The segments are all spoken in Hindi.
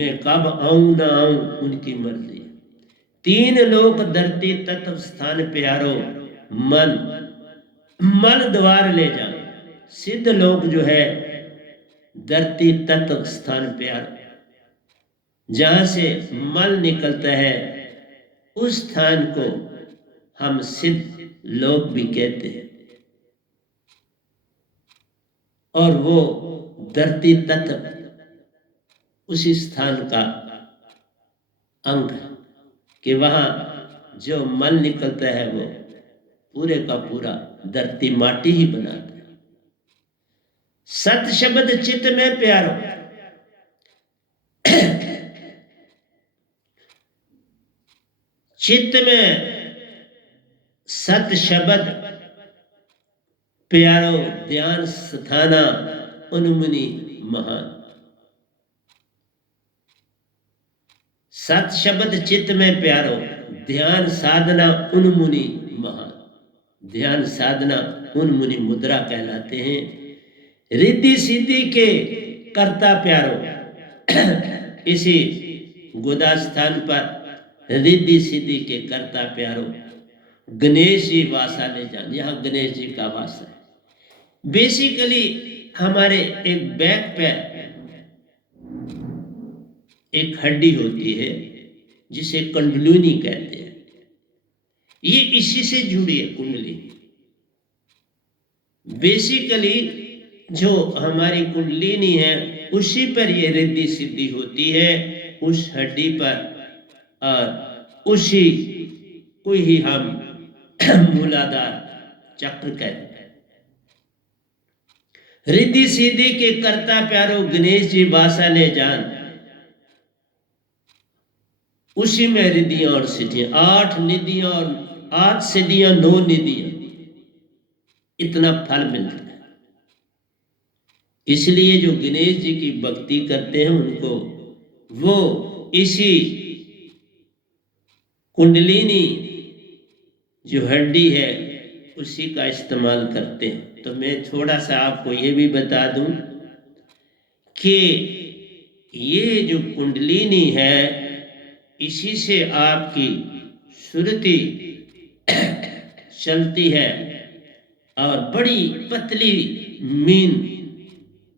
मैं कब आऊं ना आऊं उनकी मर्जी। तीन लोक धरती तत्व स्थान प्यारो, मन मल द्वार ले जा। सिद्ध लोक जो है धरती तत्व स्थान प्यारो, जहां से मल निकलता है उस स्थान को हम सिद्ध लोक भी कहते हैं। और वो धरती तत्व उसी स्थान का अंग है कि वहां जो मल निकलता है वो पूरे का पूरा धरती माटी ही बनाता है। सत शब्द चित्त में प्यारो, चित्त में सत शब्द प्यारो, ध्यान स्थाना उन्मुनि महान। सत शब्द चित्त में प्यारो, ध्यान साधना उन्मुनि महान। ध्यान साधना उन्मुनि मुद्रा कहलाते हैं। रिद्धि सिद्धि के कर्ता प्यारो, इसी गोदा स्थान पर रिद्धि सिद्धि के कर्ता प्यारो गणेश जी वासा ले जान। यहाँ गणेश जी का वासा है। बेसिकली हमारे एक बैक पे एक हड्डी होती है जिसे कुंडलिनी कहते हैं। ये इसी से जुड़ी है कुंडली। बेसिकली जो हमारी कुंडलिनी है उसी पर ये रिद्धि सिद्धि होती है, उस हड्डी पर, और उसी को ही हम मूलाधार चक्र कहते हैं। रिद्धि सिद्धि के कर्ता प्यारो गणेश जी वासा ले जान। उसी में रिद्धियां और सिद्धियां, 8 निधियां और 8 सिद्धियां, 9 निधियां, इतना फल मिलता है। इसलिए जो गणेश जी की भक्ति करते हैं उनको वो इसी कुंडलिनी जो हड्डी है उसी का इस्तेमाल करते हैं। तो मैं थोड़ा सा आपको ये भी बता दूं कि ये जो कुंडलिनी है इसी से आपकी सुरति चलती है, और बड़ी पतली मीन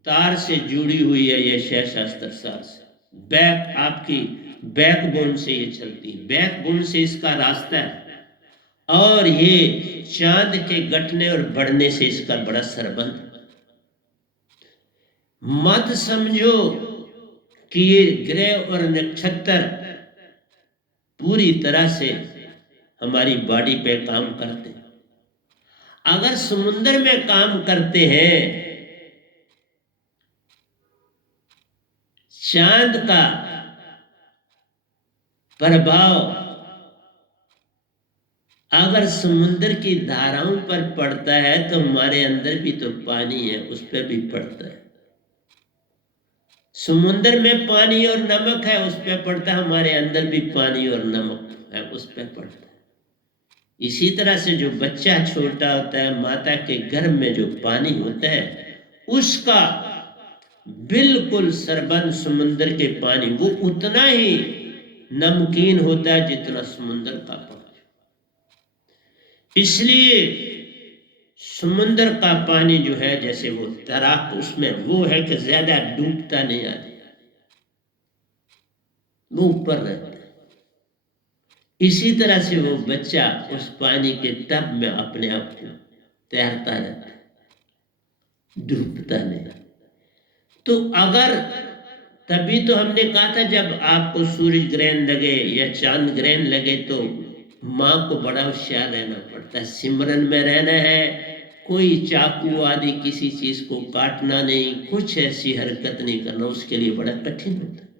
तार से जुड़ी हुई है ये सहस्त्र सार से। बैक आपकी बैकबोन से ये चलती है, बैकबोन से इसका रास्ता है, और ये चांद के घटने और बढ़ने से इसका बड़ा संबंध। मत समझो कि ये ग्रह और नक्षत्र पूरी तरह से हमारी बॉडी पे काम करते हैं। अगर समुद्र में काम करते हैं, चांद का प्रभाव अगर समुद्र की धाराओं पर पड़ता है तो हमारे अंदर भी तो पानी है उस पर भी पड़ता है। समुद्र में पानी और नमक है उस पर पड़ता है, हमारे अंदर भी पानी और नमक है उस पर पड़ता है। इसी तरह से जो बच्चा छोटा होता है, माता के गर्भ में जो पानी होता है उसका बिल्कुल सरबंध समुद्र के पानी, वो उतना ही नमकीन होता है जितना समुद्र का पानी। इसलिए समुद्र का पानी जो है जैसे वो तैराक, उसमें वो है कि ज्यादा डूबता नहीं आदमी, वो ऊपर रहता है। इसी तरह से वो बच्चा उस पानी के टब में अपने आप को तैरता रहता है, डूबता नहीं। तो अगर तभी तो हमने कहा था जब आपको सूर्य ग्रहण लगे या चांद ग्रहण लगे तो माँ को बड़ा होशियार रहना पड़ता है। सिमरन में रहना है, कोई चाकू आदि किसी चीज को काटना नहीं, कुछ ऐसी हरकत नहीं करना, उसके लिए बड़ा कठिन होता है।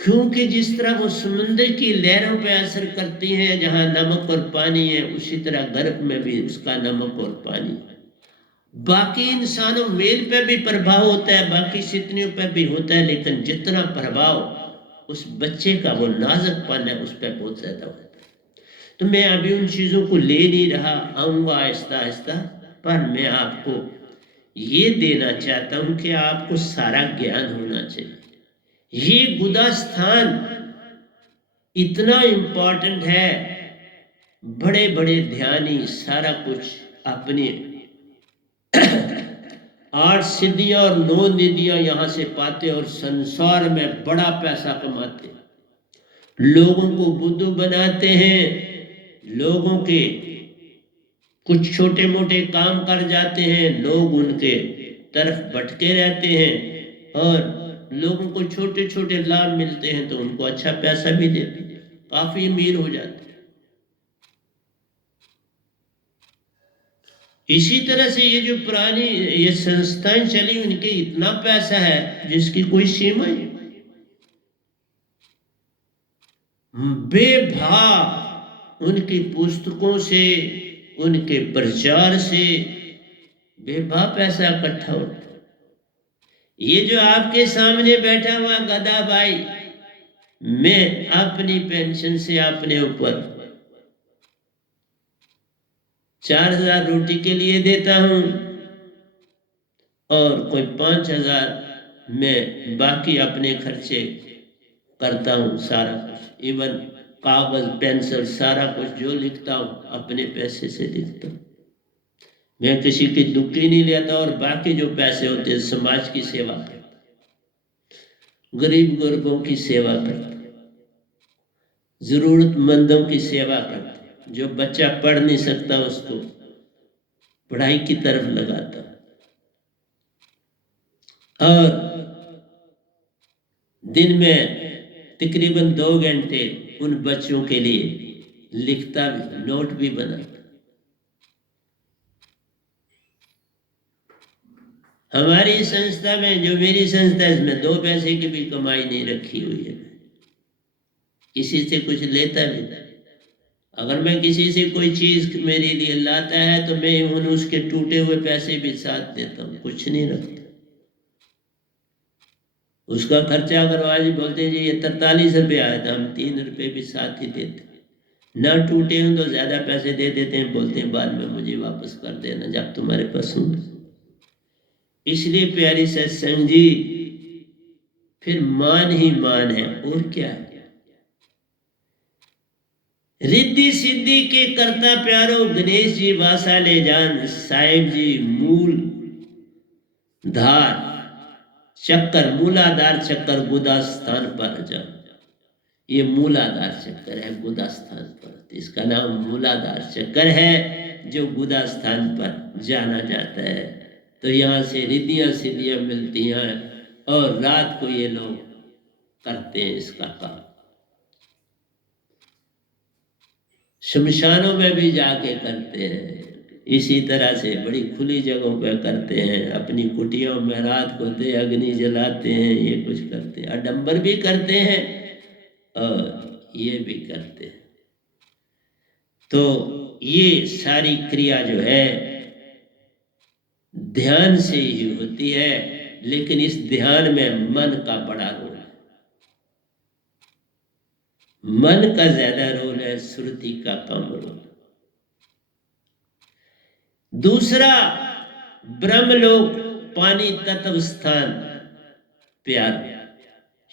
क्योंकि जिस तरह वो समुद्र की लहरों पे असर करती हैं, जहां नमक और पानी है उसी तरह गर्भ में भी उसका नमक और पानी है। बाकी इंसानों मेल पे भी प्रभाव होता है, बाकी सितनियों पे भी होता है, लेकिन जितना प्रभाव उस बच्चे का वो नाजुकपन है उस पर बहुत ज्यादा होता है। तो मैं अभी उन चीजों को ले नहीं रहा, आऊंगा आहिस्ता आहिस्ता, पर मैं आपको ये देना चाहता हूं कि आपको सारा ज्ञान होना चाहिए। ये गुदा स्थान इतना इम्पोर्टेंट है, बड़े बड़े ध्यानी सारा कुछ अपनी 8 सिद्धियां और 9 निधियां यहाँ से पाते और संसार में बड़ा पैसा कमाते, लोगों को बुद्धू बनाते हैं, लोगों के कुछ छोटे मोटे काम कर जाते हैं, लोग उनके तरफ भटके रहते हैं और लोगों को छोटे छोटे लाभ मिलते हैं तो उनको अच्छा पैसा भी देते हैं, काफी अमीर हो जाते हैं। इसी तरह से ये जो पुरानी ये संस्थाएं चली, उनके इतना पैसा है जिसकी कोई सीमा नहीं, बेभाव उनकी पुस्तकों से, उनके प्रचार से बेभाव पैसा इकट्ठा होता। ये जो आपके सामने बैठा हुआ गधा भाई, मैं अपनी पेंशन से अपने ऊपर 4000 रोटी के लिए देता हूं और कोई 5000 मैं बाकी अपने खर्चे करता हूं, सारा कुछ, इवन कागज पेंसिल सारा कुछ जो लिखता हूं अपने पैसे से लिखता हूं। मैं किसी की दुखी नहीं लेता और बाकी जो पैसे होते हैं समाज की सेवा करता, गरीब गुरबों की सेवा करता, जरूरतमंदों की सेवा करता, जो बच्चा पढ़ नहीं सकता उसको पढ़ाई की तरफ लगाता, और दिन में तकरीबन 2 घंटे उन बच्चों के लिए लिखता भी, नोट भी बनाता। हमारी संस्था में, जो मेरी संस्था है, इसमें 2 पैसे की भी कमाई नहीं रखी हुई है, किसी से कुछ लेता भी नहीं। अगर मैं किसी से कोई चीज मेरे लिए लाता है तो मैं उन उसके टूटे हुए पैसे भी साथ देता हूँ, कुछ नहीं रखता। उसका खर्चा अगर आज बोलते हैं जी ये 43 रुपये आया था, हम 3 रुपये भी साथ ही देते, ना टूटे हों तो ज्यादा पैसे दे देते हैं, बोलते हैं बाद में मुझे वापस कर देना जब तुम्हारे पास हूँ। इसलिए प्यारी सत्संग जी, फिर मान ही मान है और क्या है। रिद्धि सिद्धि के करता प्यारो, गणेश जी वासा ले जान, साहिब जी मूल धार चक्कर, मूलाधार चक्कर गुदा स्थान पर जान। ये मूलाधार चक्कर है गुदा स्थान पर, इसका नाम मूलाधार चक्कर है जो गुदा स्थान पर जाना जाता है। तो यहाँ से रिद्धियां सिद्धियां मिलती हैं और रात को ये लोग करते हैं इसका काम। शमशानों में भी जाके करते हैं, इसी तरह से बड़ी खुली जगहों पर करते हैं, अपनी कुटियों में रात को दे अग्नि जलाते हैं, ये कुछ करते हैं, आडंबर भी करते हैं और ये भी करते हैं। तो ये सारी क्रिया जो है ध्यान से ही होती है, लेकिन इस ध्यान में मन का बड़ा रोल है, मन का ज्यादा रोल है, श्रुति का कम रोल। दूसरा, ब्रह्मलोक पानी तत्व स्थान प्यार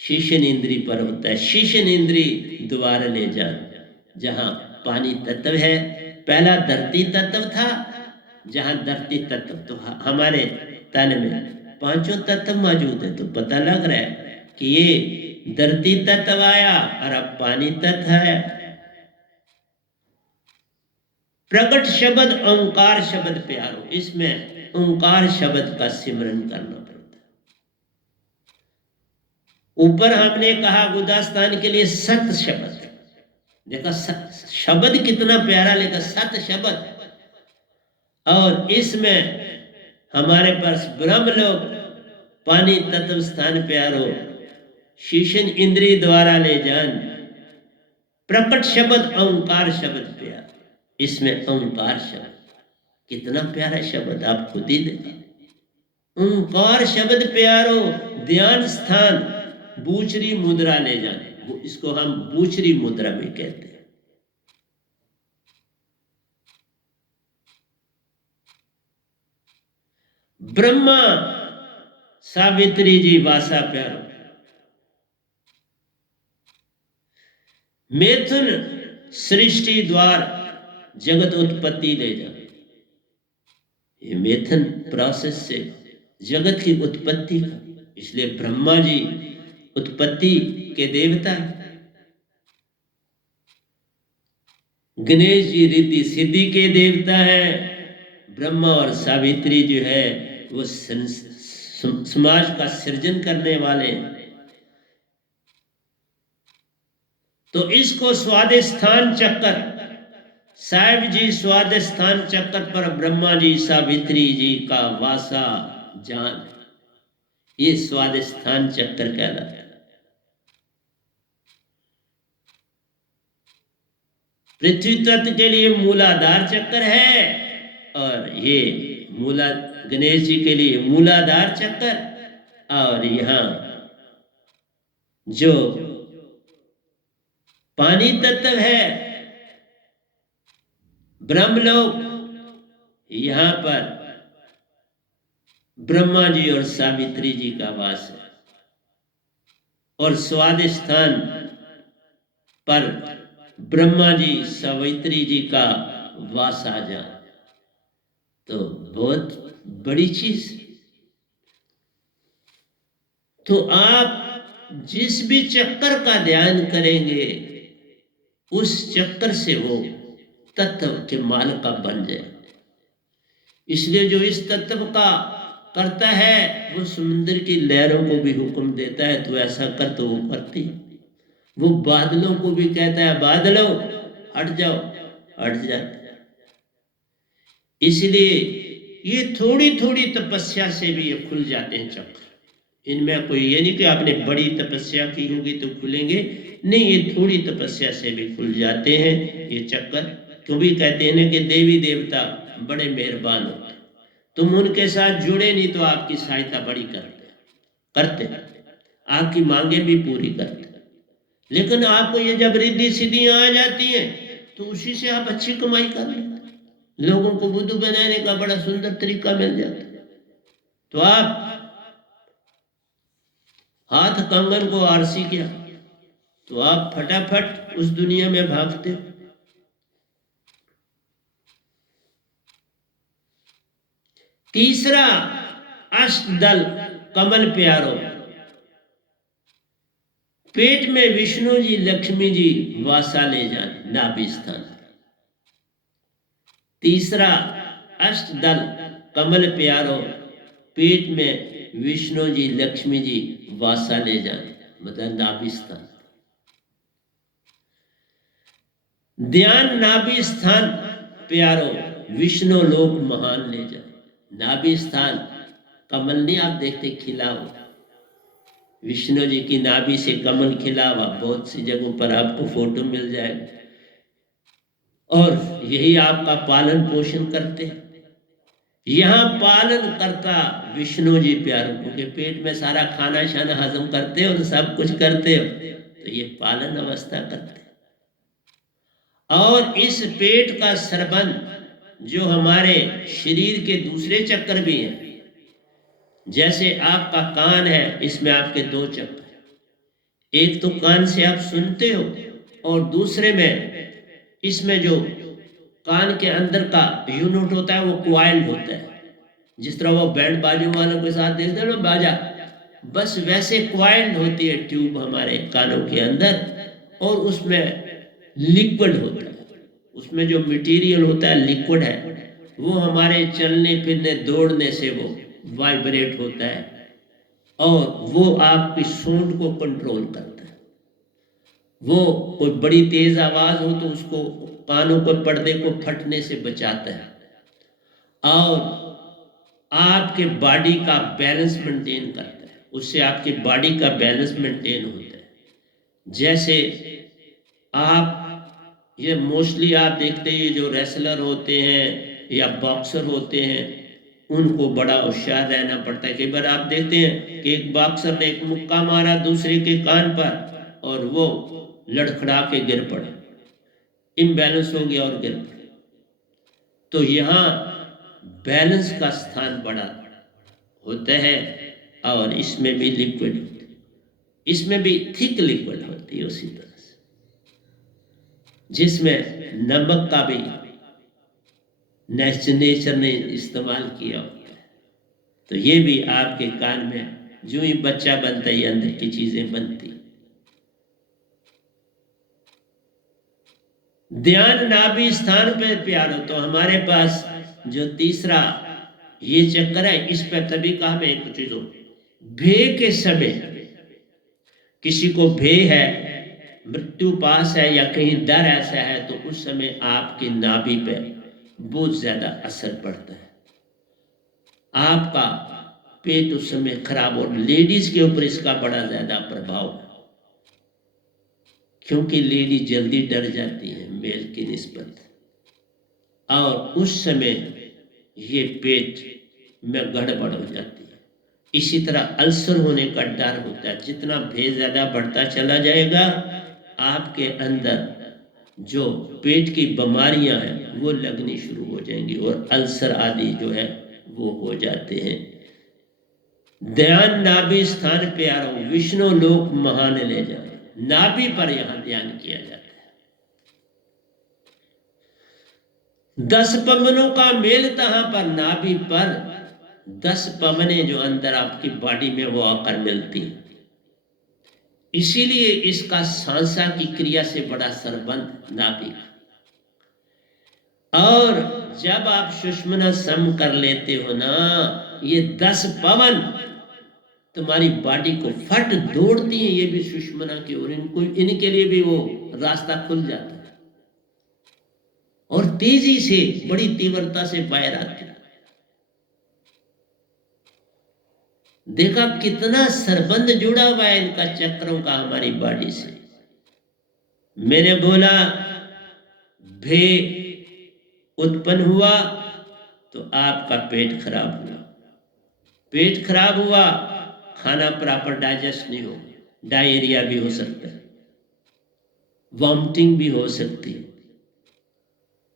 शीशन इंद्री पर होता है, शीशन इंद्री द्वार ले जान, जहां पानी तत्व है। पहला धरती तत्व था, जहां धरती तत्व, तो हमारे तन में 5 तत्व मौजूद है, तो पता लग रहा है कि ये धरती तत्व आया और अब पानी तत्व है। प्रकट शब्द ओंकार शब्द प्यारो, इसमें ओंकार शब्द का सिमरन करना पड़ता है। ऊपर हमने कहा गुदास्तान के लिए सत शब्द, देखा शब्द कितना प्यारा लिखा, सत शब्द। और इसमें हमारे पास ब्रह्मलोक पानी तत्व स्थान प्यारो, शीशन इंद्री द्वारा ले जान, प्रकट शब्द ओंकार शब्द प्यार। इसमें ओंकार शब्द कितना प्यारा शब्द, आप खुद ही देखें। ओंकार शब्द प्यारो, ध्यान स्थान बूचरी मुद्रा ले जाने, इसको हम बूचरी मुद्रा भी कहते हैं। ब्रह्मा सावित्री जी वासा प्यारो, मैथुन सृष्टि द्वार जगत उत्पत्ति ले जा। ये मैथुन प्रोसेस से जगत की उत्पत्ति का, इसलिए ब्रह्मा जी उत्पत्ति के देवता, गणेश जी रिद्धि सिद्धि के देवता है, ब्रह्मा और सावित्री जो है वो समाज का सृजन करने वाले हैं। तो इसको स्वादिष्ठान चक्कर, साहिब जी स्वादिष्ठान चक्कर पर ब्रह्मा जी सावित्री जी का वासा जान, ये स्वादिष्ठान चक्कर कहलाता है। पृथ्वी तत्व के लिए मूलाधार चक्कर है, और ये गणेश जी के लिए मूलाधार चक्कर, और यहाँ जो पानी तत्व है ब्रह्मलोक, यहाँ पर ब्रह्मा जी और सावित्री जी का वास है, और स्वादिष्ठान पर ब्रह्मा जी सावित्री जी का वास आ जा। तो बहुत बड़ी चीज। तो आप जिस भी चक्कर का ध्यान करेंगे उस चक्कर से वो तत्व के माल का बन जाए। इसलिए जो इस तत्व का करता है वो समुद्र की लहरों को भी हुक्म देता है तो ऐसा कर, तो वो करती। वो बादलों को भी कहता है बादलों हट जाओ, हट जाते। इसलिए ये थोड़ी थोड़ी तपस्या से भी ये खुल जाते हैं चक्र। इनमें कोई ये नहीं कि आपने बड़ी तपस्या की होगी तो खुलेंगे, नहीं, ये थोड़ी तपस्या से भी खुल जाते हैं ये चक्कर। क्योंकि कहते हैं ना कि देवी देवता बड़े मेहरबान होते, तुम उनके साथ जुड़े नहीं तो आपकी सहायता बड़ी करते, आपकी मांगे भी पूरी करते। लेकिन आपको ये जब रिद्धि सिद्धियां आ जाती हैं तो उसी से आप अच्छी कमाई कर लेते, लोगों को बुद्धू बनाने का बड़ा सुंदर तरीका मिल जाता है। तो आप हाथ कंगन को आरसी किया तो आप फटाफट उस दुनिया में भागते हो। तीसरा अष्टदल कमल प्यारो, पेट में विष्णु जी लक्ष्मी जी वासा ले जाने, नाभि स्थान। तीसरा अष्टदल कमल प्यारो, पेट में विष्णु जी लक्ष्मी जी वासा ले जाने, मतलब नाभि स्थान। ध्यान नाभि स्थान प्यारो, विष्णु लोक महान ले जाए। नाभि स्थान कमल नहीं आप देखते खिला हुआ, विष्णु जी की नाभि से कमल खिला हुआ, बहुत सी जगहों पर आपको फोटो मिल जाएगा। और यही आपका पालन पोषण करते हैं। यहाँ पालन करता विष्णु जी प्यारों, क्योंकि पेट में सारा खाना शाना हजम करते हो और सब कुछ करते हो, तो ये पालन अवस्था करते। और इस पेट का संबंध जो हमारे शरीर के दूसरे चक्कर भी हैं, जैसे आपका कान है, इसमें आपके दो चक्कर, एक तो कान से आप सुनते हो और दूसरे में इसमें जो कान के अंदर का यूनिट होता है वो क्वाइल्ड होता है। जिस तरह वो बैंड बाजू वालों के साथ देखते हैं ना बाजा, बस वैसे क्वाइल्ड होती है ट्यूब हमारे कानों के अंदर, और उसमें लिक्विड होता है, उसमें जो मटेरियल होता है लिक्विड है, वो हमारे चलने फिरने दौड़ने से वो वाइब्रेट होता है और वो आपकी सूंड को कंट्रोल करता है। वो कोई बड़ी तेज आवाज हो तो उसको कानों को पर्दे को फटने से बचाता है और आपके बॉडी का बैलेंस मेंटेन करता है, उससे आपकी बॉडी का बैलेंस मेंटेन होता है। जैसे आप ये मोस्टली आप देखते हैं जो रेसलर होते हैं या बॉक्सर होते हैं, उनको बड़ा होशियार रहना पड़ता है। कई बार आप देखते हैं कि एक बॉक्सर ने एक मुक्का मारा दूसरे के कान पर और वो लड़खड़ा के गिर पड़े, इम्बैलेंस हो गया और गिर पड़े। तो यहाँ बैलेंस का स्थान बड़ा होता है और इसमें भी लिक्विड होती है, इसमें भी थिक लिक्विड होती है उसी तरह से। जिसमें नमक का भी नेचर ने इस्तेमाल किया होता है। तो ये भी आपके कान में जो ही बच्चा बनता है, अंदर की चीजें बनती। ध्यान नाभि स्थान पर प्यारो। तो हमारे पास जो तीसरा ये चक्कर है, इस पर तभी कहा मैं एक चीज भय के समय, किसी को भय है, मृत्यु पास है या कहीं डर ऐसा है, तो उस समय आपकी नाभि पे बहुत ज्यादा असर पड़ता है। आपका पेट उस समय खराब, और लेडीज के ऊपर इसका बड़ा ज्यादा प्रभाव है, क्योंकि लेडी जल्दी डर जाती है मेल की निस्बत, और उस समय ये पेट में गड़बड़ हो जाती है। इसी तरह अल्सर होने का डर होता है। जितना भय ज्यादा बढ़ता चला जाएगा, आपके अंदर जो पेट की बीमारियां हैं वो लगनी शुरू हो जाएंगी, और अल्सर आदि जो है वो हो जाते हैं। ध्यान नाभि स्थान पे आ रहा हूं, विष्णु लोक महान ले जाए। नाभि पर यहां ध्यान किया जाता है। 10 पवनों का मेल तहां पर, नाभि पर 10 पवनें जो अंदर आपकी बॉडी में वो आकर मिलती हैं। इसीलिए इसका सांसा की क्रिया से बड़ा संबंध नाभि का। और जब आप सुषुम्ना सम कर लेते हो ना, ये 10 पवन तुम्हारी बॉडी को फट दौड़ती हैं, ये भी सुषुम्ना की ओर, इनके लिए भी वो रास्ता खुल जाता है, और तेजी से बड़ी तीव्रता से बाहर आती है। देखा कितना संबंध जुड़ा हुआ है इनका चक्रों का हमारी बॉडी से। मैंने बोला भय उत्पन्न हुआ तो आपका पेट खराब हुआ, पेट खराब हुआ, खाना प्रॉपर डाइजेस्ट नहीं हो, डायरिया भी हो सकता है, वॉमिटिंग भी हो सकती है,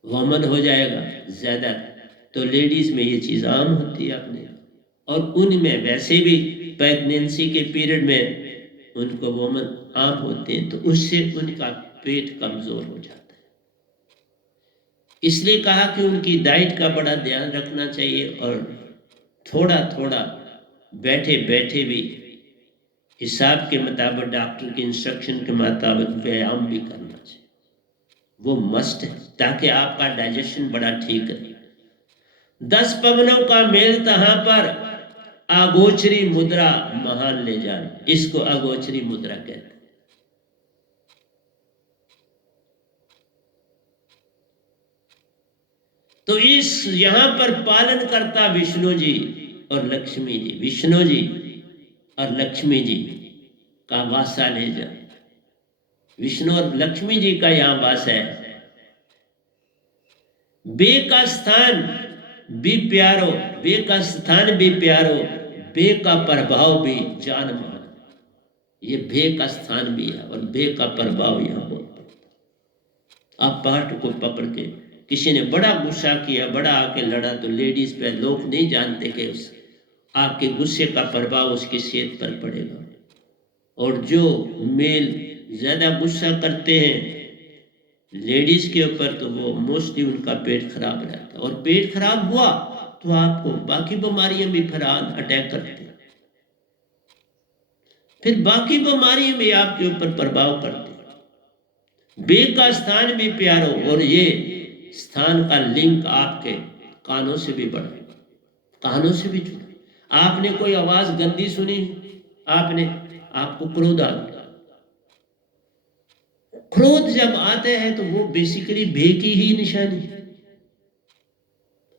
वॉमन हो जाएगा ज्यादा। तो लेडीज में ये चीज आम होती है अपने, और उनमें वैसे भी प्रेगनेंसी के पीरियड में उनको वोमन आम होते हैं, तो उससे उनका पेट कमजोर हो जाता है। इसलिए कहा कि उनकी डाइट का बड़ा ध्यान रखना चाहिए, और थोड़ा थोड़ा बैठे बैठे भी हिसाब के मुताबिक, डॉक्टर के इंस्ट्रक्शन के मुताबिक व्यायाम भी करना चाहिए, वो मस्ट है, ताकि आपका डाइजेशन बड़ा ठीक है। 10 पवनों का मेल तहां पर, अगोचरी मुद्रा महान ले जाए। इसको अगोचरी मुद्रा कहते हैं। तो इस यहां पर पालन करता विष्णु जी और लक्ष्मी जी, विष्णु जी और लक्ष्मी जी का वासा ले जाए। विष्णु और लक्ष्मी जी का यहां वास है। बे का स्थान भी प्यारो, बे का स्थान भी प्यारो, बे का प्रभाव भी जान मान। ये बे का स्थान भी है और बे का प्रभाव यहां बहुत पड़ता। आप पाठ को पकड़ के, किसी ने बड़ा गुस्सा किया, बड़ा आके लड़ा, तो लेडीज पे लोग नहीं जानते कि उस आपके गुस्से का प्रभाव उसकी सेहत पर पड़ेगा। और जो मेल ज्यादा गुस्सा करते हैं लेडीज के ऊपर, तो वो मोस्टली उनका पेट खराब रहता है, और पेट खराब हुआ तो आपको बाकी बीमारियां भी फिर अटैक करती हैं, फिर बाकी बीमारियां भी आपके ऊपर प्रभाव करती हैं। बे का स्थान भी प्यारो, और ये स्थान का लिंक आपके कानों से भी बढ़े, कानों से भी जुड़े। आपने कोई आवाज गंदी सुनी, आपको क्रोध आ गया। क्रोध जब आते हैं तो वो बेसिकली भय की ही निशानी है।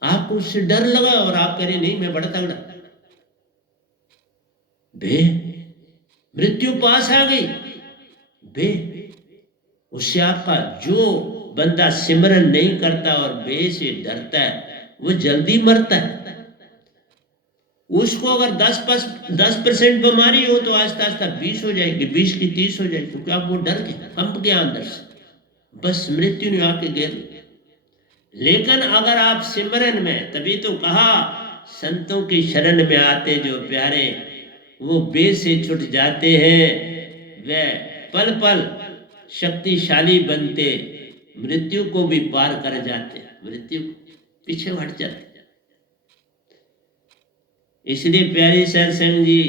आपको उससे डर लगा और आप कह रहे नहीं मैं बड़ा तगड़ा, भय, मृत्यु पास आ गई, भय। उससे आपका जो बंदा सिमरन नहीं करता और भय से डरता है, वो जल्दी मरता है। उसको अगर 10% बीमारी हो तो आस्ता आस्ता 20 हो जाएगी, 20 की 30 हो जाएगी, क्योंकि आप वो डर के कंप गया अंदर से, बस मृत्यु ने आके घेर। लेकिन अगर आप सिमरन में, तभी तो कहा संतों की शरण में आते जो प्यारे, वो बे से छुट जाते हैं, वे पल पल शक्तिशाली बनते, मृत्यु को भी पार कर जाते हैं, मृत्यु पीछे हट जाते हैं। इसलिए प्यारी सत्संग जी,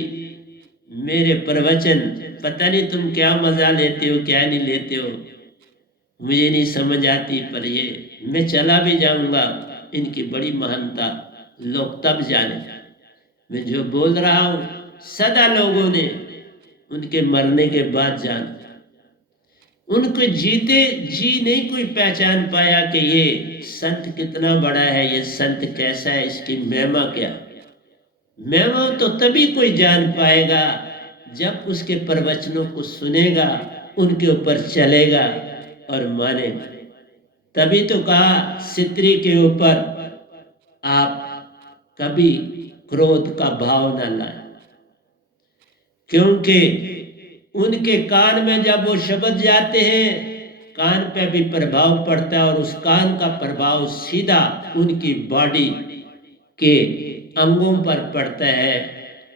मेरे प्रवचन पता नहीं तुम क्या मजा लेते हो क्या नहीं लेते हो, मुझे नहीं समझ आती, पर ये मैं चला भी जाऊंगा, इनकी बड़ी महानता लोग तब जाने। मैं जो बोल रहा हूं सदा लोगों ने उनके मरने के बाद जाना, उनको जीते जी नहीं कोई पहचान पाया कि ये संत कितना बड़ा है, ये संत कैसा है, इसकी महिमा क्या। महिमा तो तभी कोई जान पाएगा जब उसके प्रवचनों को सुनेगा, उनके ऊपर चलेगा और मानेगा। तभी तो कहा सित्री के ऊपर आप कभी क्रोध का भाव न लाए, क्योंकि उनके कान में जब वो शब्द जाते हैं कान पे भी प्रभाव पड़ता है, और उस कान का प्रभाव सीधा उनकी बॉडी के अंगों पर पड़ता है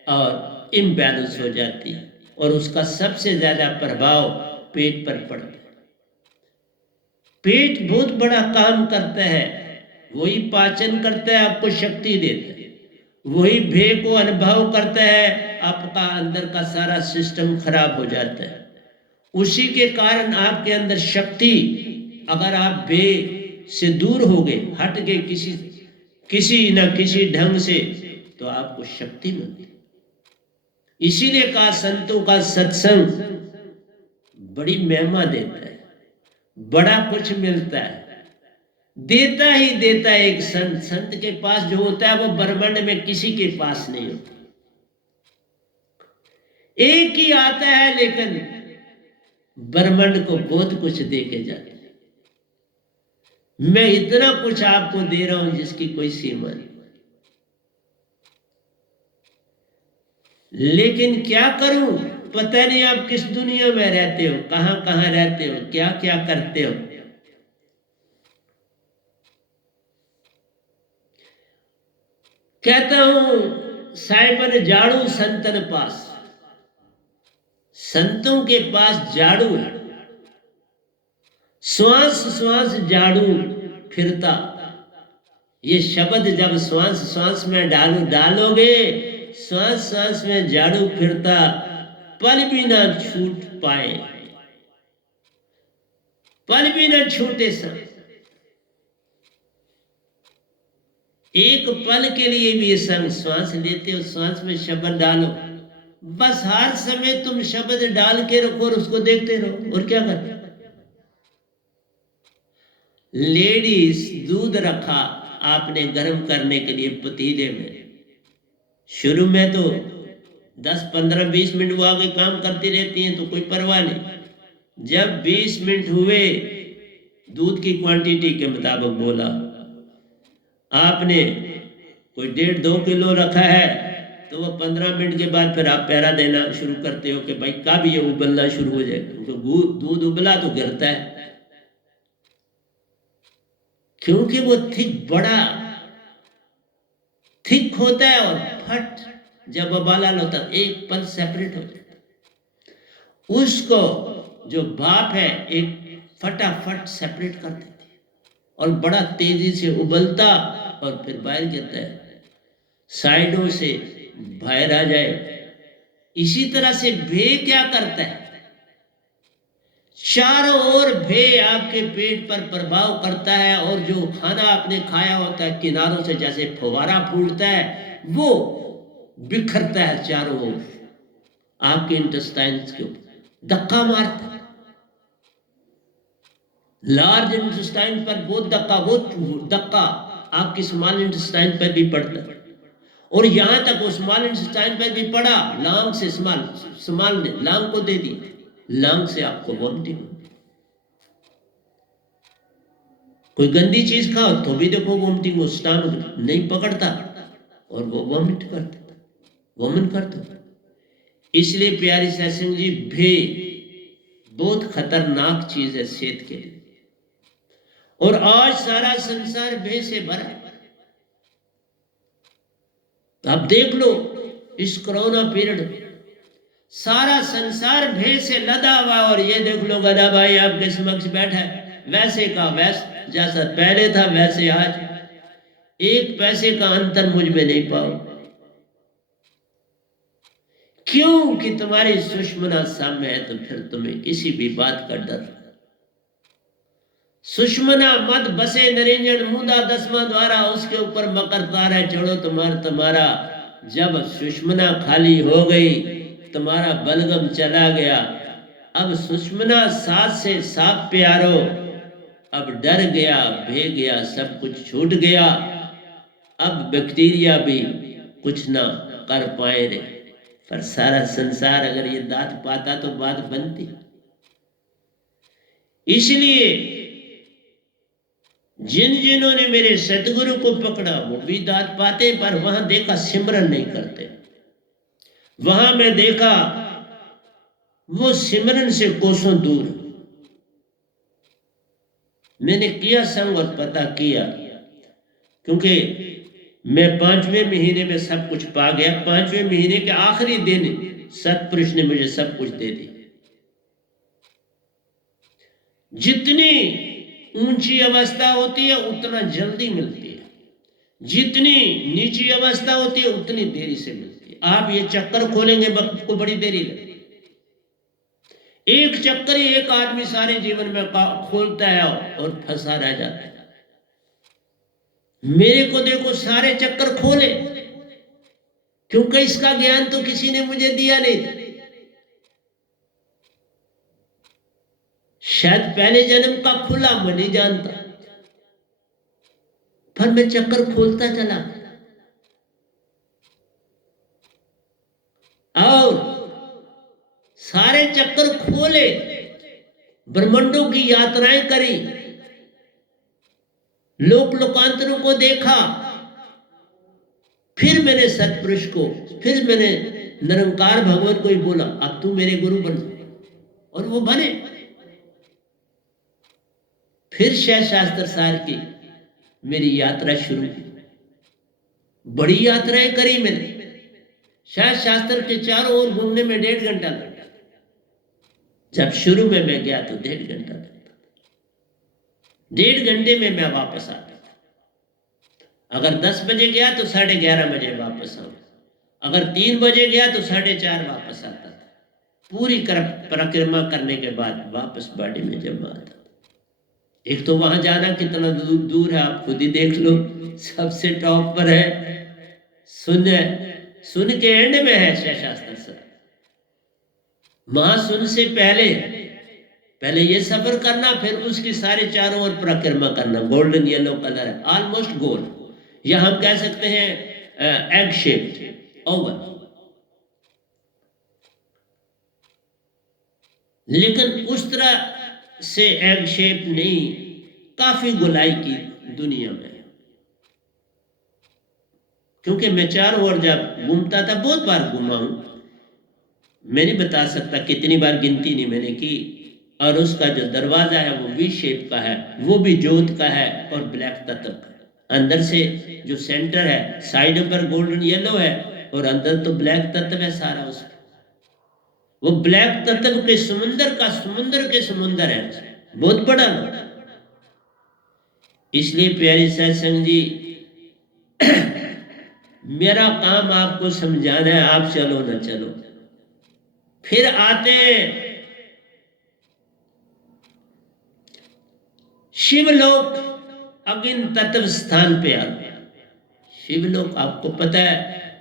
और इम्बैलेंस हो जाती है, और उसका सबसे ज्यादा प्रभाव पेट पर पड़ता है। पेट बहुत बड़ा काम करता है, वही पाचन करता है, आपको शक्ति देता है, वही भे को अनुभव करता है, आपका अंदर का सारा सिस्टम खराब हो जाता है। उसी के कारण आपके अंदर शक्ति, अगर आप भे से दूर हो गए, हट गए किसी न किसी ढंग से, तो आपको शक्ति मिलती। इसीलिए कहा संतों का सत्संग बड़ी महिमा देता है, बड़ा कुछ मिलता है, देता ही देता है। एक संत के पास जो होता है वो ब्रह्मांड में किसी के पास नहीं होता, एक ही आता है, लेकिन ब्रह्मांड को बहुत कुछ दे के जाता है। मैं इतना कुछ आपको दे रहा हूं जिसकी कोई सीमा नहीं, लेकिन क्या करूं, पता नहीं आप किस दुनिया में रहते हो, कहां कहां रहते हो, क्या क्या करते हो। कहता हूं साइबन झाड़ू संतन पास, संतों के पास झाड़ू है, श्वास श्वास झाड़ू फिरता। ये शब्द जब श्वास श्वास में डालोगे, श्वास श्वास में झाड़ू फिरता, पल भी ना छूट पाए, पल भी ना छूटे सब। एक पल के लिए भी श्वास लेते हो, श्वास में शब्द डालो, बस हर समय तुम शब्द डाल के रखो और उसको देखते रहो, और क्या करो। लेडीज दूध रखा आपने गर्म करने के लिए पतीले में, शुरू में तो 10 15 20 मिनट वो आगे काम करती रहती हैं तो कोई परवाह नहीं, जब 20 मिनट हुए दूध की क्वांटिटी के मुताबिक बोला, आपने कोई 1.5-2 किलो रखा है, तो वो 15 मिनट के बाद फिर आप पैरा देना शुरू करते हो कि भाई कब ये उबलना शुरू हो जाएगा, तो दूध उबला तो गिरता है, क्योंकि वो थिक होता है, और फट जब उबाला होता है एक पल सेपरेट हो जाता है, उसको जो भाप है एक फटाफट सेपरेट कर देती है, और बड़ा तेजी से उबलता और फिर बाहर गिरता है, साइडों से बाहर आ जाए। इसी तरह से भे क्या करता है, चारों ओर भे आपके पेट पर प्रभाव करता है, और जो खाना आपने खाया होता है किनारों से जैसे फुवारा फूटता है, वो बिखरता है चारों ओर आपके इंटेस्टाइन्स के ऊपर, धक्का मारता है। लार्ज इंटेस्टाइन पर बहुत धक्का आपकी स्मॉल इंटेस्टाइन पर भी पड़ता है, और यहां तक वो स्मॉल इंटेस्टाइन पर भी पड़ा, लांग से स्मॉल ने लांग को दे दी, लांग से आपको वॉमिटिंग। कोई गंदी चीज खाओ तो भी देखो वॉमिटिंग, वो स्टमक नहीं पकड़ता और वो वॉमिट करता। इसलिए प्यारी सत्संग जी, भे बहुत खतरनाक चीज है सेहत के लिए, और आज सारा संसार भे से भरा है। आप देख लो इस कोरोना पीरियड सारा संसार भय से लदा हुआ, और ये देख लो गदा भाई आपके समक्ष बैठा है, वैसे का वैसे, जैसा पहले था वैसे आज, एक पैसे का अंतर मुझ में नहीं पाओ। क्यों कि तुम्हारी सुषमना साम्य है, तो फिर तुम्हें किसी भी बात का डर। सुषमना मद बसे निरंजन मुदा 10वां द्वारा, उसके ऊपर मकर तारा चढ़ो तुम्हारा। जब सुषमना खाली हो गई, तुम्हारा बलगम चला गया। अब सुषमना साथ से साफ प्यारो, अब डर गया भे गया सब कुछ छूट गया। अब बैक्टीरिया भी कुछ ना कर पाए रे। पर सारा संसार अगर ये दांत पाता तो बात बनती। इसलिए जिन्होंने मेरे सतगुरु को पकड़ा वो भी दांत पाते, पर वहां देखा सिमरन नहीं करते। वहां मैं देखा वो सिमरन से कोसों दूर। मैंने किया संग और पता किया, क्योंकि मैं 5वें महीने में सब कुछ पा गया। 5वें महीने के आखिरी दिन सतपुरुष ने मुझे सब कुछ दे दी। जितनी ऊंची अवस्था होती है उतना जल्दी मिलती है, जितनी नीची अवस्था होती है उतनी देरी से मिलती है। आप ये चक्कर खोलेंगे वक्त को बड़ी देरी लगती है। एक चक्कर ही एक आदमी सारे जीवन में खोलता है और फंसा रह जाता है। मेरे को देखो सारे चक्कर खोले, क्योंकि इसका ज्ञान तो किसी ने मुझे दिया नहीं। शायद पहले जन्म का खुला मैं नहीं जानता, पर मैं चक्कर खोलता चला। और सारे चक्कर खोले, ब्रह्मांडों की यात्राएं करी, लोक लोकांतरों को देखा। फिर मैंने सतपुरुष को, फिर मैंने निरंकार भगवान को ही बोला अब तू मेरे गुरु बन, और वो बने। फिर शैव शास्त्र सार की मेरी यात्रा शुरू की। बड़ी यात्राएं करी मैंने। शैव शास्त्र के चारों ओर घूमने में 1.5 घंटा लगता। जब शुरू में मैं गया तो 1.5 घंटा लगता। 1.5 घंटे में मैं वापस आता था। अगर 10 बजे गया तो 11:30 बजे वापस आऊँ। अगर 3 बजे गया तो 4:30 वापस आता था। पूरी परिक्रमा करने के बाद वापस बाड़ी में जमा आता था। एक तो वहां जाना कितना दूर है आप खुद ही देख लो, सबसे टॉप पर है, सुन के एंड में है शैव शास्त्र सर। महासुन से पहले ये सफर करना, फिर उसकी सारे चारों ओर परिक्रमा करना। गोल्डन येलो कलर है, ऑलमोस्ट गोल्ड, या हम कह सकते हैं एग शेप ओवल। लेकिन उस तरह से एग शेप नहीं, काफी गोलाई की दुनिया में। क्योंकि मैं चारों ओर जब घूमता था, बहुत बार घूमा हूं, मैं नहीं बता सकता कितनी बार, गिनती नहीं मैंने की। और उसका जो दरवाजा है वो वी शेप का है, वो भी जोत का है और ब्लैक तत्व का। अंदर से जो सेंटर है, साइड पर गोल्डन येलो है और अंदर तो ब्लैक तत्व है सारा उसका। वो ब्लैक तत्व के समुंदर का समुंदर है, बहुत बड़ा ना। इसलिए प्यारी सत्संग जी, मेरा काम आपको समझाना है, आप चलो ना चलो। फिर आते शिवलोक, अगिन तत्व स्थान पे आते। शिवलोक आपको पता है,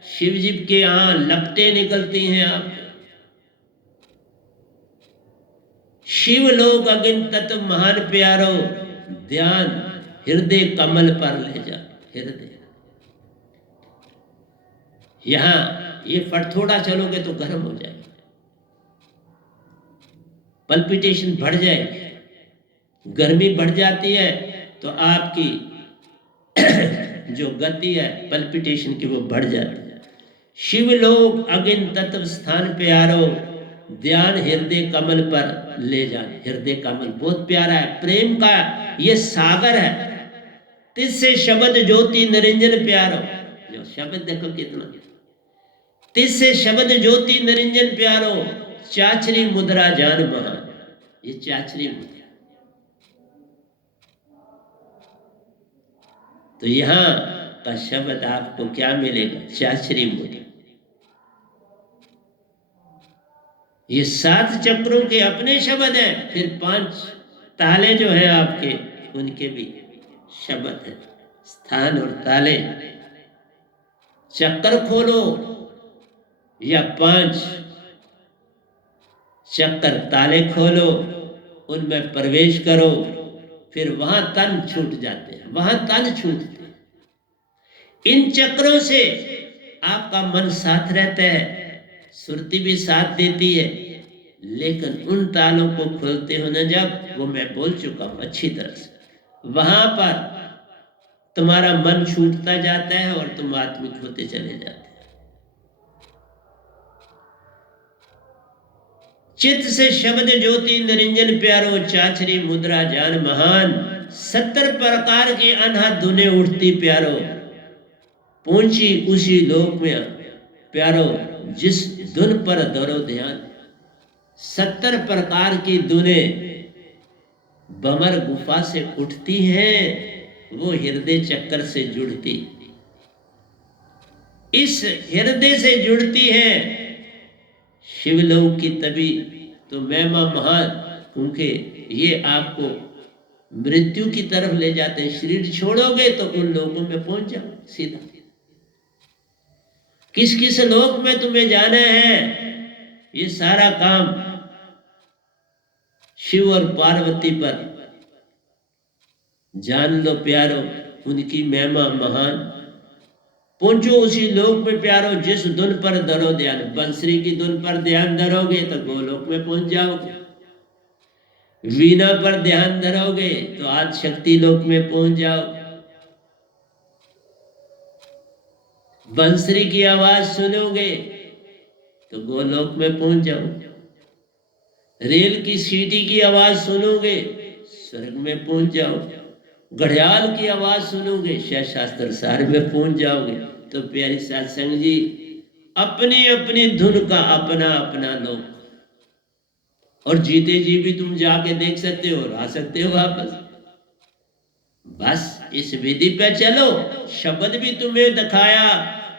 शिव जी के यहां लपटें निकलती हैं। आप शिवलोक अगिन तत्व महान प्यारो, ध्यान हृदय कमल पर ले जा। हृदय यहां ये फट थोड़ा चलोगे तो गर्म हो जाएगा, पल्पिटेशन बढ़ जाएगी, गर्मी बढ़ जाती है तो आपकी जो गति है पल्पिटेशन की वो बढ़ जाती है। शिवलोक अगिन तत्व स्थान प्यारो, ध्यान हृदय कमल पर ले जा। हृदय कमल बहुत प्यारा है, प्रेम का ये सागर है। तिससे शब्द ज्योति निरंजन प्यारो, जो शब्द देखो कितना, तिससे शब्द ज्योति निरंजन प्यारो, चाचरी मुद्रा जान महान। ये चाचरी मुद्रा, तो यहाँ का शब्द आपको क्या मिलेगा? चाचरी मुद्रा। ये 7 चक्रों के अपने शब्द हैं, फिर 5 ताले जो है आपके, उनके भी शब्द है। स्थान और ताले, चक्कर खोलो या 5 चक्कर ताले खोलो, उनमें प्रवेश करो, फिर वहां तन छूट जाते हैं, वहां तन छूटते हैं। इन चक्रों से आपका मन साथ रहता है, सुरती भी साथ देती है, लेकिन उन तालों को खोलते हो ना जब, वो मैं बोल चुका हूं अच्छी तरह से, वहां पर तुम्हारा मन छूटता जाता है और तुम आत्मिक होते चले जाते हैं। चित्त से शब्द ज्योति निरंजन प्यारो, चाचरी मुद्रा जान महान, 70 प्रकार की अनहद धुने उठती प्यारो, पहुंची उसी लोक में प्यारो, जिस धुन पर धरो ध्यान। 70 प्रकार की धुने बमर गुफा से उठती हैं, वो हृदय चक्कर से जुड़ती, इस हृदय से जुड़ती है शिवलोक की, तभी तो महिमा महान, क्योंकि ये आपको मृत्यु की तरफ ले जाते हैं। शरीर छोड़ोगे तो उन लोगों में पहुंच जाओ सीधा। किस किस लोक में तुम्हें जाना है, ये सारा काम शिव और पार्वती पर जान लो प्यारो, उनकी महिमा महान। पहुंचो उसी लोक में प्यारो, जिस धुन पर धरो ध्यान। बंसरी की धुन पर ध्यान धरोगे तो गोलोक में पहुंच जाओगे, वीणा पर ध्यान धरोगे तो आज शक्ति लोक में पहुंच जाओ। बंसरी की आवाज सुनोगे तो गोलोक में पहुंच जाओ, रेल की सीटी की आवाज सुनोगे स्वर्ग में पहुंच जाओ, घड़ियाल की आवाज सुनोगे शास्त्र सार में पहुंच जाओगे। तो प्यारी सत्संग जी, अपनी अपनी धुन का अपना अपना लोक, और जीते जी भी तुम जाके देख सकते हो और आ सकते हो वापस। बस इस विधि पे चलो, शब्द भी तुम्हें दिखाया,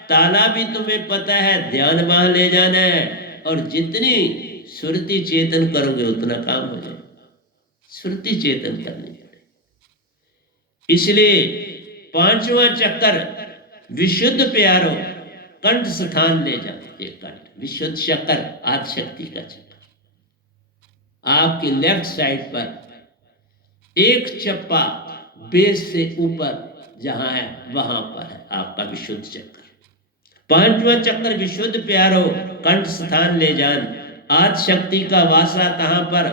ताला भी तुम्हें पता है, ध्यान वहां ले जाना है, और जितनी सुरति चेतन करोगे उतना काम हो जाए। सुरति चेतन करनी पड़ेगी। इसलिए 5वां चक्कर विशुद्ध प्यारो, कंठ स्थान ले जाओ। ये कंठ विशुद्ध चक्कर, आदि शक्ति का चक्कर आपकी लेफ्ट साइड पर एक चप्पा बेस से ऊपर जहां है वहां पर है आपका विशुद्ध चक्कर। 5वां चक्कर विशुद्ध प्यारो, कंठ स्थान ले जान, आदि शक्ति का वासा कहां पर?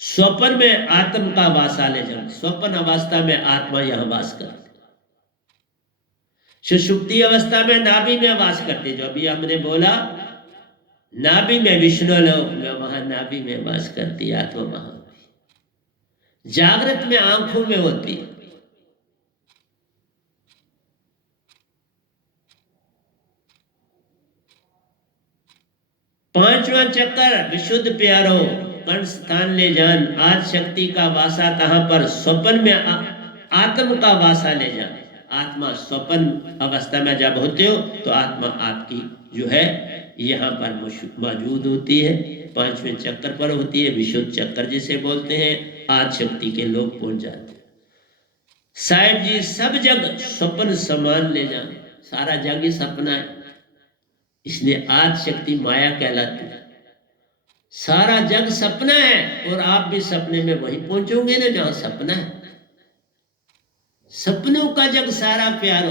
स्वप्न में आत्म का वासा ले जाओ। स्वप्न अवस्था में आत्मा यहां वास करती, सुषुप्ति अवस्था में नाभि में वास करती, जो अभी हमने बोला नाभि में विष्णु लोक में, वहां नाभि में वास करती आत्मा वहां। जागृत में आंखों में होती है। पांचवा चक्कर विशुद्ध प्यारो, कंठ स्थान ले जान, आज शक्ति का वासा कहां पर? स्वप्न में आत्म का वासा ले जान। आत्मा स्वप्न अवस्था में जब होते हो तो आत्मा आपकी जो है यहाँ पर मौजूद होती है, 5वें चक्कर पर होती है, विशुद्ध चक्कर जिसे बोलते हैं। आज शक्ति के लोग पहुंच जाते हैं। साहिब जी सब जग स्वप्न समान ले जान, सारा जग ही सपना है, इसलिए आज शक्ति माया कहलाती है। सारा जग सपना है और आप भी सपने में वहीं पहुंचोगे ना जहां सपना है। सपनों का जग सारा प्यारो,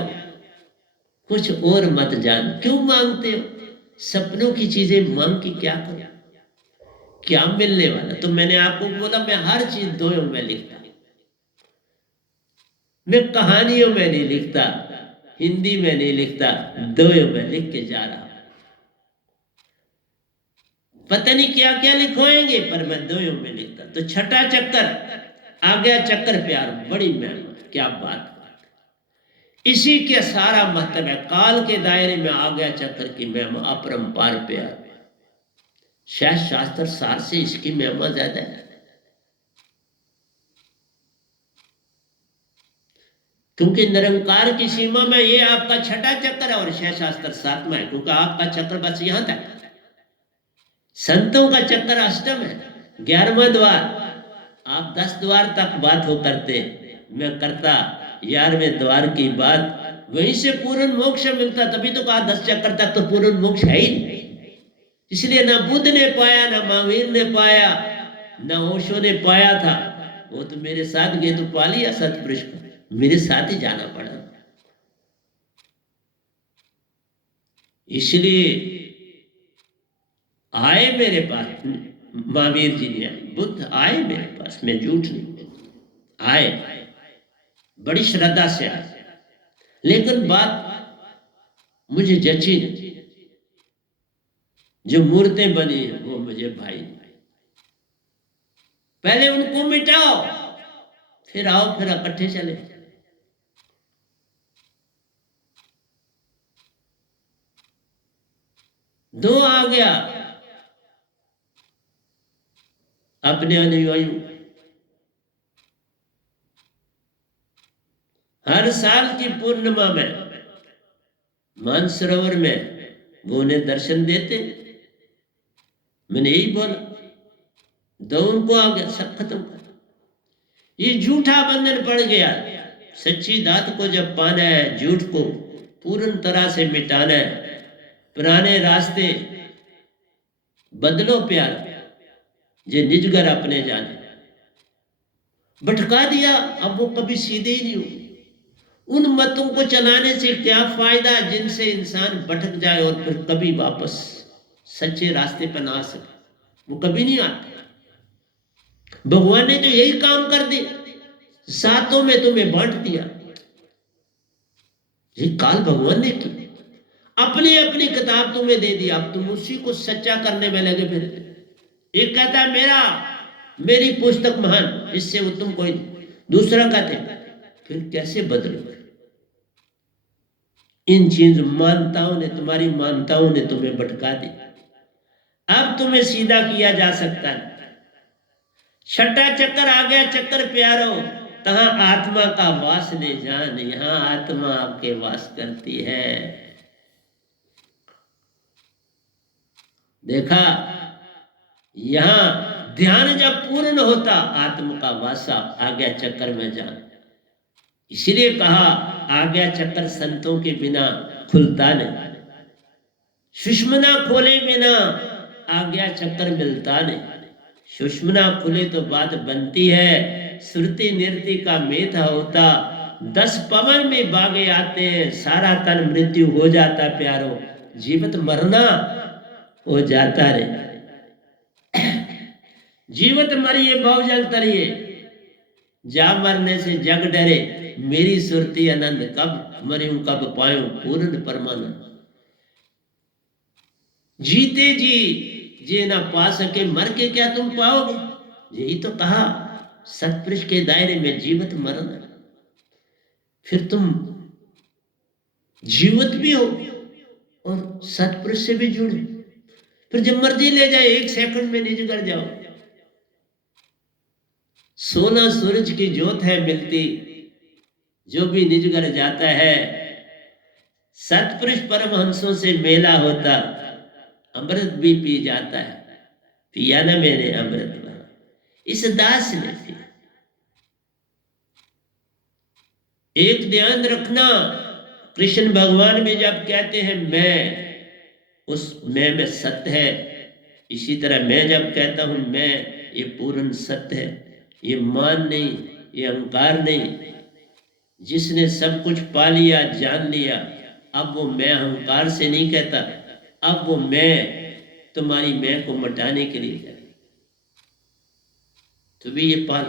कुछ और मत जान। क्यों मांगते हो सपनों की चीजें? मांग के क्या करो, क्या मिलने वाला? तो मैंने आपको बोला मैं हर चीज दोयों में लिखता, मैं कहानियों में नहीं लिखता, हिंदी में नहीं लिखता, दोयों में लिख के जा रहा। पता नहीं क्या क्या लिखवाएंगे पर मैं दोयों में लिखता। तो छठा चक्कर आ गया, चक्कर प्यार, बड़ी महिमा, क्या बात। इसी के सारा महत्व है, काल के दायरे में आ गया चक्कर की महिमा, अपरंपार प्यार। शायद शास्त्र सार से इसकी महिमा ज्यादा है। क्योंकि निरंकार की सीमा में ये आपका छठा चक्र है और शेषास्त्र सातवां है, क्योंकि आपका चक्र बस यहां तक। संतों का चक्र अष्टम है, 11वां द्वार। आप 10 द्वार तक बात हो करते, मैं करता 11वें द्वार की बात, वहीं से पूर्ण मोक्ष मिलता। तभी तो कहा 10 चक्र तक तो पूर्ण मोक्ष है ही नहीं। इसलिए ना बुद्ध ने पाया, ना महावीर ने पाया, ना ओशो ने पाया था। वो तो मेरे साथ गए तो पा लिया सतपुरुष को, मेरे साथ ही जाना पड़ा। इसलिए आए मेरे पास, महावीर जी ने, बुद्ध आए मेरे पास, मैं झूठ नहीं, आए बड़ी श्रद्धा से आए, लेकिन बात मुझे जची नहीं। जो मूर्तें बनी है वो मुझे भाई नहीं। पहले उनको मिटाओ, फिर आओ, फिर इकट्ठे चले। दो आ गया अपने अनुयायियों। हर साल की पूर्णिमा में मानसरोवर में वो उन्हें दर्शन देते। मैंने यही बोला, दो उनको आ गया, सब खत्म कर। ये झूठा बंधन पड़ गया। सच्ची दात को जब पाना है, झूठ को पूर्ण तरह से मिटाना है, पुराने रास्ते बदलो प्यार, जे निजगर अपने जाने। भटका दिया, अब वो कभी सीधे ही नहीं हो। उन मतों को चलाने से क्या फायदा जिनसे इंसान भटक जाए और फिर कभी वापस सच्चे रास्ते पर ना आ सके। वो कभी नहीं आते। भगवान ने तो यही काम कर दिया, सातों में तुम्हें बांट दिया। ये काल भगवान ने की, अपनी अपनी किताब तुम्हें दे दी, अब तुम उसी को सच्चा करने में लगे फिर। एक कहता है मेरा, मेरी पुस्तक महान, इससे उत्तम कोई नहीं। दूसरा कहते फिर कैसे बदलोगे? इन चीज मानताओं ने, तुम्हारी मानताओं ने तुम्हें भटका दी। अब तुम्हें सीधा किया जा सकता है। छठा चक्कर आ गया, चक्कर प्यारो, तहां आत्मा का वास ले जान, यहां आत्मा आपके वास करती है। देखा, यहां ध्यान जब पूर्ण होता, आत्मा का वासा आ गया चक्कर में जान। इसीलिए कहा आ गया चक्कर संतों के बिना खुलता नहीं। सुषमना खोले बिना आ गया चक्कर मिलता नहीं। सुषमना खुले तो बात बनती है। श्रुति नृत्य का मेधा होता, 10 पवन में बागे आते हैं, सारा तन मृत्यु हो जाता प्यारो, जीवित मरना हो जाता रे। जीवित मरिए बहुजल तरिए, जा मरने से जग डरे, मेरी सुरती आनंद, कब मरूं कब पाऊं पूर्ण परमानंद। जीते जी जे ना पा सके, मर के क्या तुम पाओगे? यही तो कहा, सत्पुरुष के दायरे में जीवित मरण, फिर तुम जीवित भी हो और सत्पुरुष से भी जुड़े। फिर जब मर्जी ले जाए, 1 सेकंड में निज कर जाओ। सोना सूरज की ज्योत है मिलती, जो भी निजगर जाता है। सतपुरुष परमहंसों से मेला होता, अमृत भी पी जाता है। पिया ना मैंने अमृत इस दास ने पिया। एक ध्यान रखना, कृष्ण भगवान में जब कहते हैं मैं, उस मैं में सत्य है। इसी तरह मैं जब कहता हूं मैं, ये पूर्ण सत्य है। ये मान नहीं, ये अहंकार नहीं। जिसने सब कुछ पा लिया, जान लिया, अब वो मैं अहंकार से नहीं कहता, अब वो मैं तुम्हारी मैं को मिटाने के लिए कहता। तो भी ये पाल,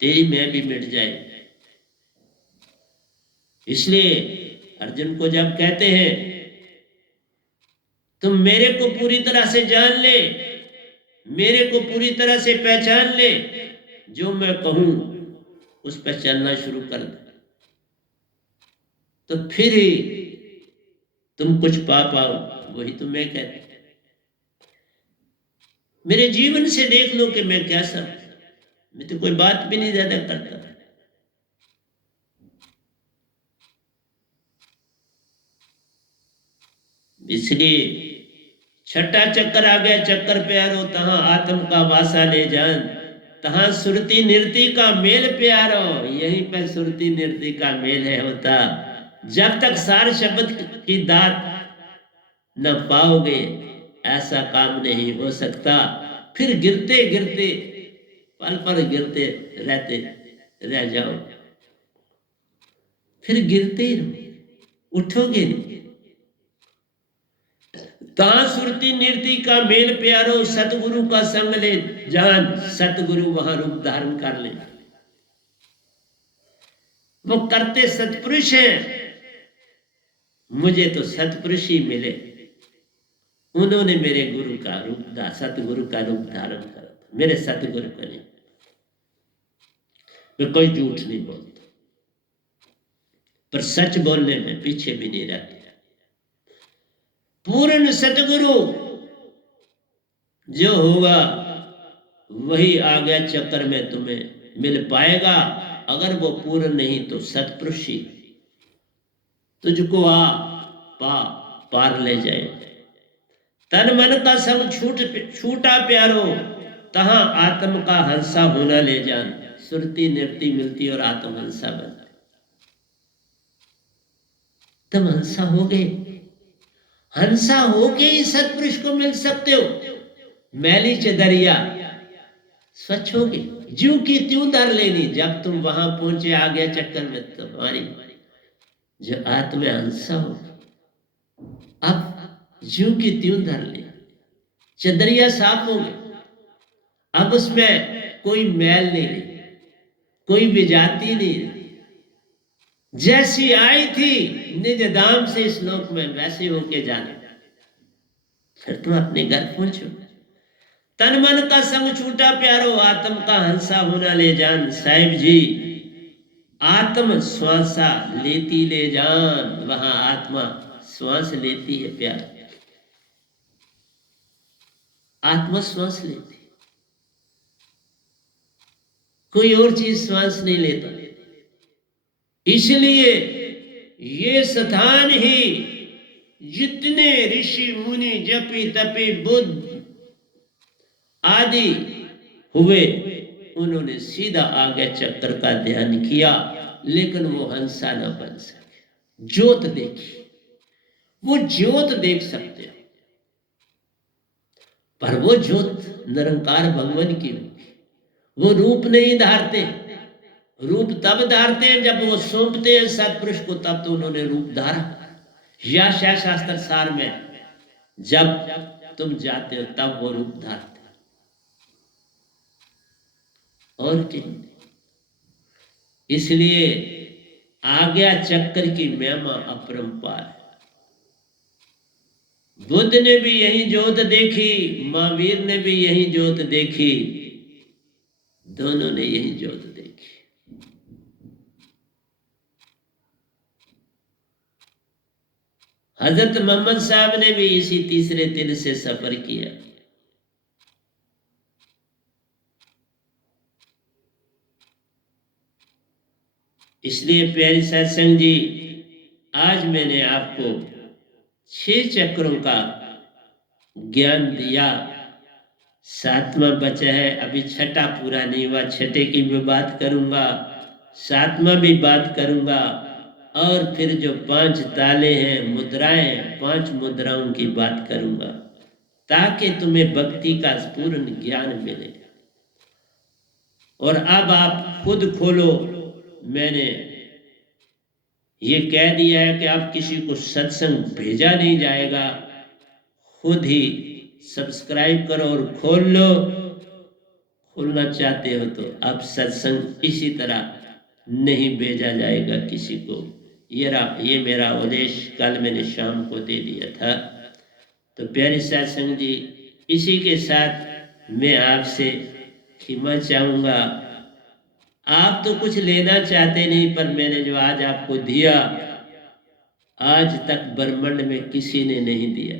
तेरी मैं भी मिट जाए। इसलिए अर्जुन को जब कहते हैं तुम मेरे को पूरी तरह से जान ले, मेरे को पूरी तरह से पहचान ले, जो मैं कहूं उस पर चलना शुरू कर दे, तो फिर ही तुम कुछ पा पाओ। वही तो मैं कहता, मेरे जीवन से देख लो कि मैं कैसा। मैं तो कोई बात भी नहीं ज्यादा करता, इसलिए छठा चक्कर आ गया, चक्कर प्यारो तहां आत्म का वासा ले जान, तहां सुरती निरति का मेल प्यारो। यहीं पर सुरती निरति का मेल है होता। जब तक सार शब्द की दात न पाओगे ऐसा काम नहीं हो सकता। फिर गिरते गिरते पल पल गिरते रहते रह जाओ, फिर गिरते ही रहो, उठोगे नहीं। तहां सुरती निरति का मेल प्यारो, सतगुरु का संग ले जान, सतगुरु वहां रूप धारण कर ले। वो करते सतपुरुष हैं, मुझे तो सतपुरुष ही मिले। उन्होंने मेरे गुरु का रूप सतगुरु का रूप धारण करा था, मेरे सतगुरु का नहीं। मैं कोई झूठ नहीं बोलता, पर सच बोलने में पीछे भी नहीं रहता। पूर्ण सतगुरु जो होगा वही आगे चक्कर में तुम्हें मिल पाएगा। अगर वो पूर्ण नहीं तो सतपुरुष ही तुझको पार ले जाए। तन मन का सब छूटा प्यारो, तहां आत्म का हंसा होना ले जान। सुरती निरति मिलती और आत्म हंसा बनते, तुम हंसा हो गए। हंसा होके ही सतपुरुष को मिल सकते हो। मैली चदरिया स्वच्छ होगी, ज्यों की त्यों धर लेनी। जब तुम वहां पहुंचे आ गया चक्कर में, तुम्हारी जो आत्मा हंसा हो, अब ज्यों की त्यों धर ले। चदरिया साफ हो गई, अब उसमें कोई मैल नहीं रही, कोई विजाती नहीं रही। जैसी आई थी निज धाम से इस लोक में, वैसे होके जाने। फिर तुम अपने घर पहुंचो। तन मन का संग छूटा प्यारो, आत्म का हंसा होना ले जान। साहिब जी आत्म श्वासा लेती ले जान, वहां आत्मा श्वास लेती है प्यार, आत्मा श्वास लेती, कोई और चीज श्वास नहीं लेता। इसलिए ये स्थान ही जितने ऋषि मुनि जपी तपी बुद्ध आदि हुए, उन्होंने सीधा आगे चक्कर का ध्यान किया, लेकिन वो हंसा न बन सके। ज्योत देखी, वो ज्योत देख सकते हो, पर वो ज्योत निरंकार भगवान की होगी। वो रूप नहीं धारते। रूप तब धारते हैं जब वो सौंपते हैं सतपुरुष को, तब तो उन्होंने रूप धारा। या शास्त्र सार में जब तुम जाते हो तब वो रूप धारते, और क्या। इसलिए आज्ञा चक्कर की महिमा अपरंपार है। बुद्ध ने भी यही ज्योत देखी, महावीर ने भी यही ज्योत देखी, दोनों ने यही ज्योत देखी। हजरत मोहम्मद साहब ने भी इसी तीसरे दिन से सफर किया। इसलिए प्यारी सत्संग जी, आज मैंने आपको 6 चक्रों का ज्ञान दिया। 7वां बचा है, अभी छठा पूरा नहीं हुआ। छठे की भी बात करूंगा, 7वां भी बात करूंगा, और फिर जो 5 ताले हैं, मुद्राएं, 5 मुद्राओं की बात करूंगा, ताकि तुम्हें भक्ति का पूर्ण ज्ञान मिले। और अब आप खुद खोलो। मैंने ये कह दिया है कि आप किसी को सत्संग भेजा नहीं जाएगा, खुद ही सब्सक्राइब करो और खोल लो। खोलना चाहते हो तो अब सत्संग इसी तरह नहीं भेजा जाएगा किसी को। ये मेरा उपदेश कल मैंने शाम को दे दिया था। तो प्यारे सत्संग जी, इसी के साथ मैं आपसे क्षमा चाहूँगा। आप तो कुछ लेना चाहते नहीं, पर मैंने जो आज आपको दिया, आज तक ब्रह्मांड में किसी ने नहीं दिया।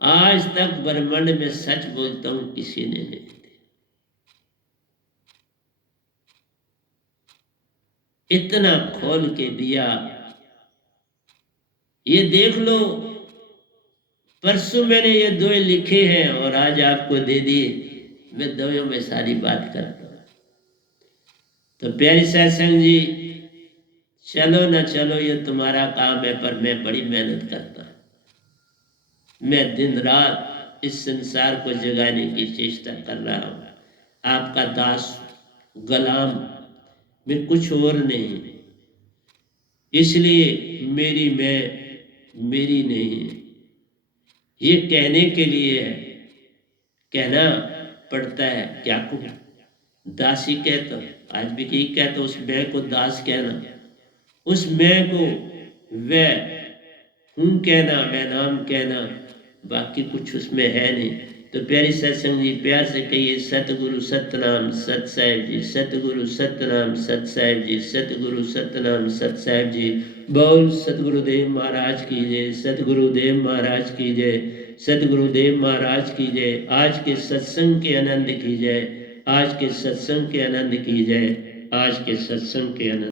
आज तक ब्रह्मांड में सच बोलता हूं, किसी ने नहीं दिया। इतना खोल के दिया, ये देख लो, परसों मैंने ये दोहे लिखे हैं और आज आपको दे दिए। मैं दोहों में सारी बात करता हूँ। तो प्यारी सत्संग जी, चलो ना चलो ये तुम्हारा काम है, पर मैं बड़ी मेहनत करता हूँ। मैं दिन रात इस संसार को जगाने की चेष्टा कर रहा हूँ। आपका दास गुलाम, मैं कुछ और नहीं। इसलिए मेरी मैं मेरी नहीं है, ये कहने के लिए है, कहना पड़ता है। क्या को दास ही कहता, आज भी यही कहता, उस मैं को दास कहना, उस मैं को वह हूँ कहना, मैं नाम कहना, बाकी कुछ उसमें है नहीं। तो प्यारी सत्संग जी, प्यार से कहिए सतगुरु सतनाम सत साहिब जी, सतगुरु सतनाम सत साहिब जी, सतगुरु सतनाम सत साहिब जी। बोल सतगुरुदेव महाराज की जय, सतगुरुदेव महाराज की जय, सतगुरुदेव महाराज की जय। आज के सत्संग के आनंद की जय, आज के सत्संग के आनंद की जय, आज के सत्संग के आनंद।